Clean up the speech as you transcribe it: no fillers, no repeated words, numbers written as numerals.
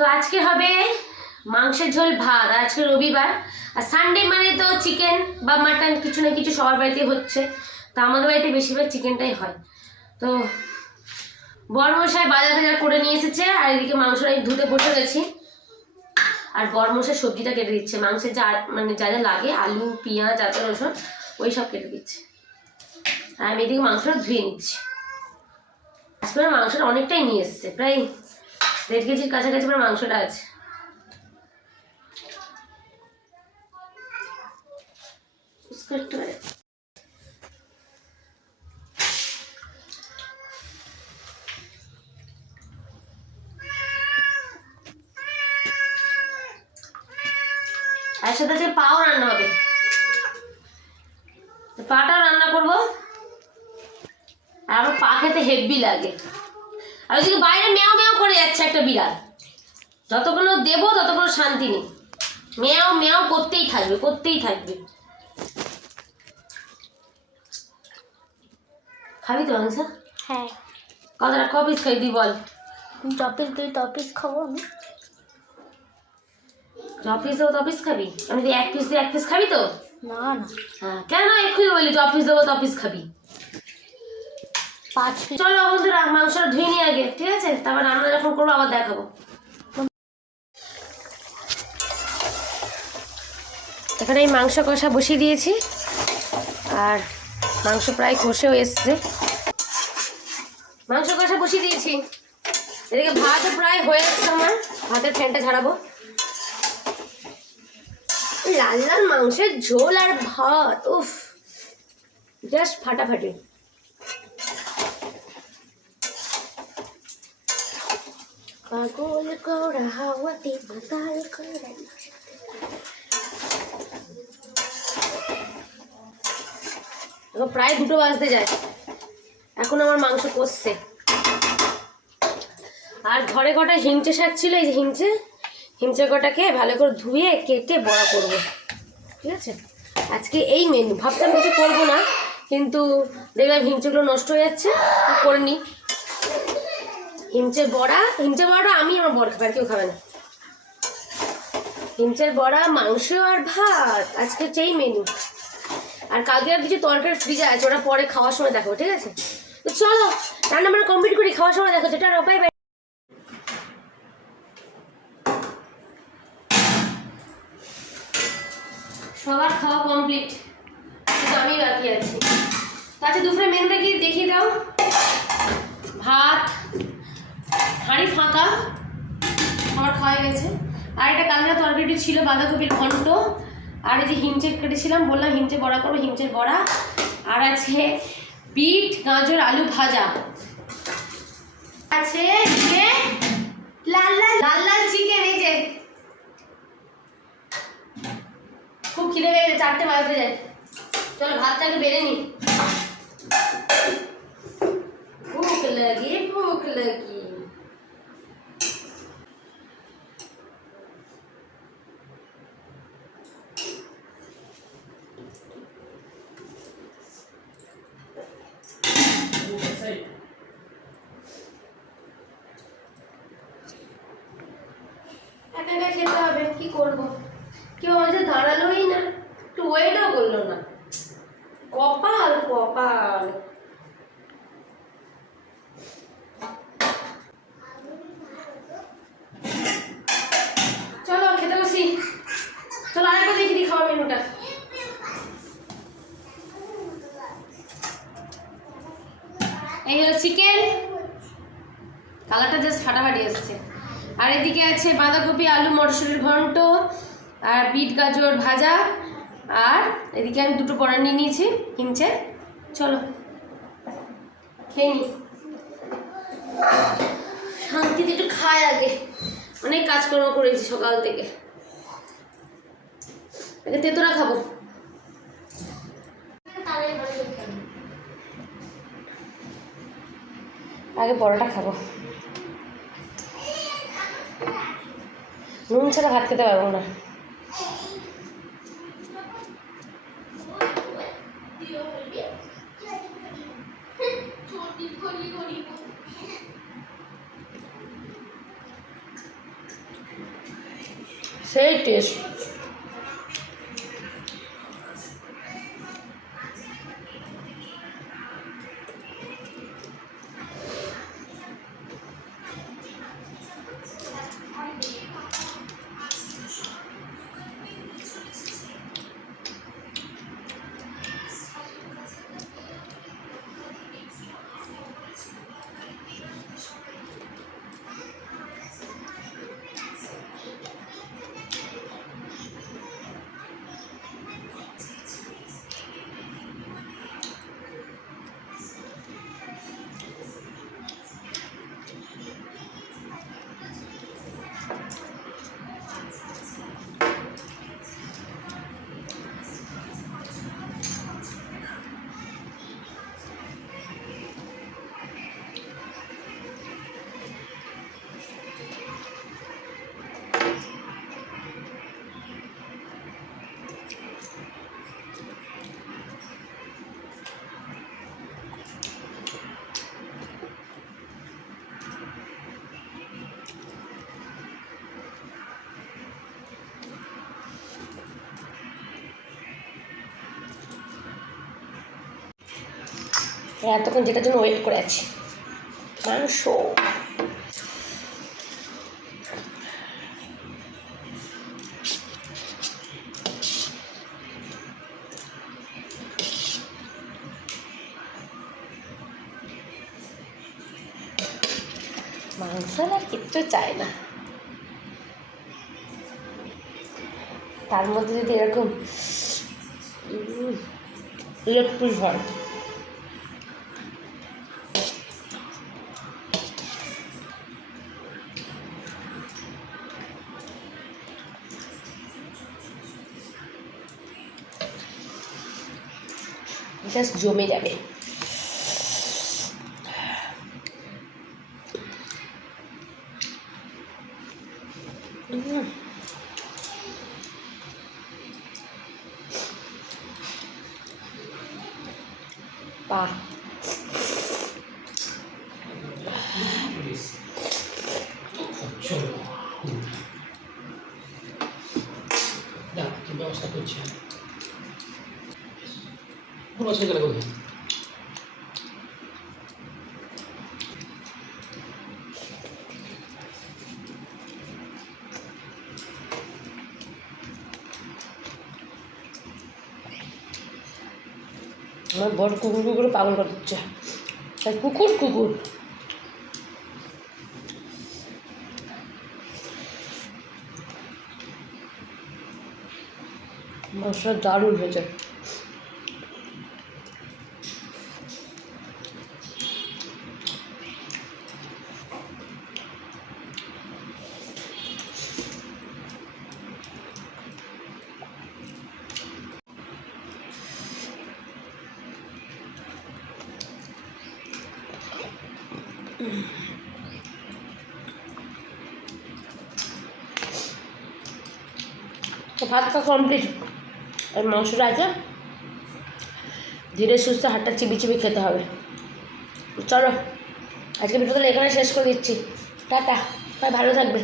তো আজকে হবে মাংসের ঝোল ভাত। আজকে রবিবার, আর সানডে মানে তো চিকেন বা মাটন কিছু না কিছু সবার বাড়িতে হচ্ছে। তো আমাদের বাড়িতে বেশিরভাগ চিকেনটাই হয়। তো বরমশাই বাজার টাজার করে নিয়ে এসেছে, আর এদিকে মাংসটা ধুতে বসে গেছি। আর বরমশাই সবজিটা কেটে দিচ্ছে, মাংসের যা মানে যা যা লাগে, আলু পেঁয়াজ আদা রসুন ওই সব কেটে দিচ্ছে। আর আমি এদিকে মাংসটা ধুয়ে নিচ্ছি। আজকে মাংসটা অনেকটাই নিয়ে এসছে, প্রায় 1.5 কেজির কাছাকাছি করে মাংসটা আছে। আর সাথে আজকে পাও রান্না হবে, পাটাও রান্না করবো। আর আমার পা খেতে হেভি লাগে। আর ওইদিকে বাইরে মেয়াও মেয়াও করে যাচ্ছে একটা বিড়াল, যতক্ষণ দেবো ততক্ষণ শান্তি নেই, মেয়াও মেয়াও করতেই থাকবে করতেই থাকবে। খাবি তো মাংস? হ্যাঁ। কতটা কপিস খাই দি বল? দুই টপিস খাবো আমি। টপিস দেবো টপিস খাবি? আমি তো 1 পিস খাবি তো? না না, হ্যাঁ কেন এক্ষুনি বলি টপিস দেবো টপিস খাবি? 5 পিস। চলো বন্ধুরা মাংসটা ধুয়ে নিয়ে আগে, ঠিক আছে? তারপর রান্না যখন করবো আবার দেখাবো। এখানে এই মাংস কষা বসিয়ে দিয়েছি, আর মাংস প্রায় কষেও এসছে। মাংস কষা বসিয়ে দিয়েছি, এদিকে ভাতও প্রায় হয়ে এসছে আমার। ভাতের ফ্যানটা ঝাড়াবো। লাল লাল মাংসের ঝোল আর ভাত, উফ জাস্ট ফাটাফাটি। পাগল করা হাওয়াতে মাতাল করা। এখন প্রায় 2টো বাজতে যায়, এখন আমার মাংস কষছে। আর ঘরে কটা হিমচে শাক ছিল, এই যে হিমচে কটাকে ভালো করে ধুয়ে কেটে বড়া করব, ঠিক আছে? আজকে এই মেনু। ভাবতাম কিছু করবো না, কিন্তু দেখলাম হিমচেগুলো নষ্ট হয়ে যাচ্ছে, করে নিই। হিমচের বড়াটা আমি আমার বর খাবে, আর কেউ খাবে না। হিমচের বড়া, মাংস আর ভাত, আজকে এই মেনু। আর কালকে আর কিছু তরকারি ফ্রিজে আছে, ওটা পরে খাওয়ার সময় দেখো, ঠিক আছে? তো চলো রান্না আমরা কমপ্লিট করি, খাওয়ার সময় দেখো, যেটা রপাই। সবার খাওয়া কমপ্লিট, কিন্তু আমি বাকি আছি। আচ্ছা দুপুরে মেনুটা কি দেখিয়ে দাও। ভাত, হাঁড়ি ফাঁকা, আমার খাওয়া গেছে। আর একটা কালকে তরকারিটি ছিল বাঁধাকপির ঘন্ট, আর এই যে হিমচে কেটেছিলাম, বললাম হিমচে বড়া করবো, হিমচের বড়া। আর আছে বিট গাজর আলু ভাজা আছে, লাল লাল চিকেন। এই যে খুব খিদে পেয়ে 4টে বাজতে যায়। চলো ভাতটাকে বেড়ে নি, ভুক লাগি। একা একা খেতে হবে, কি করবো? কেউ আমাদের দাঁড়ালোই না, একটু ওয়েটও করলো না। কপাল কপাল। চলো খেতে বসি। চলো আরেকবার দেখি দিই খাওয়ার মেনুটা। এই হলো চিকেন, কালারটা জাস্ট ফাটাফাটি এসছে। আর এদিকে আছে বাঁধাকপি আলু মটরশুঁটির ঘন্ট, আর বিট গাজর ভাজা, আর এদিকে আমি 2টো বড়া নিয়ে নিয়েছি হিমচে। চলো খেয়ে নি, শান্তিতে একটু খাই আগে, অনেক কাজকর্ম করেছি সকাল থেকে। আগে তেতোরা খাবো। আগে বড়াটা খাবো, নুন ছাড়া ভাত খেতে পারবো না। সেই টেস্ট। এতক্ষণ যেটার জন্য ওয়েট করে আছি, মাংস। মাংস আর কিচ্ছু চাই না, তার মধ্যে যদি এরকম লেগ পিস হয়, জাস্ট জমে যাবে। বাহ, ব্যবস্থা করছি বসে গেলে কোথায়? আমার বড় কুকুর কুকুর পাগল করে দিচ্ছে, তাই কুকুর কুকুর। মাংসটা দারুণ হয়েছে। তো ভাত খাওয়া কমপ্লিট, আর মাংসটা আছে, ধীরে সুস্থে হাতটা চিবি চিবি খেতে হবে। চলো আজকে ভিডিওটা এখানে শেষ করে দিচ্ছি। টাটা, ভালো থাকবে।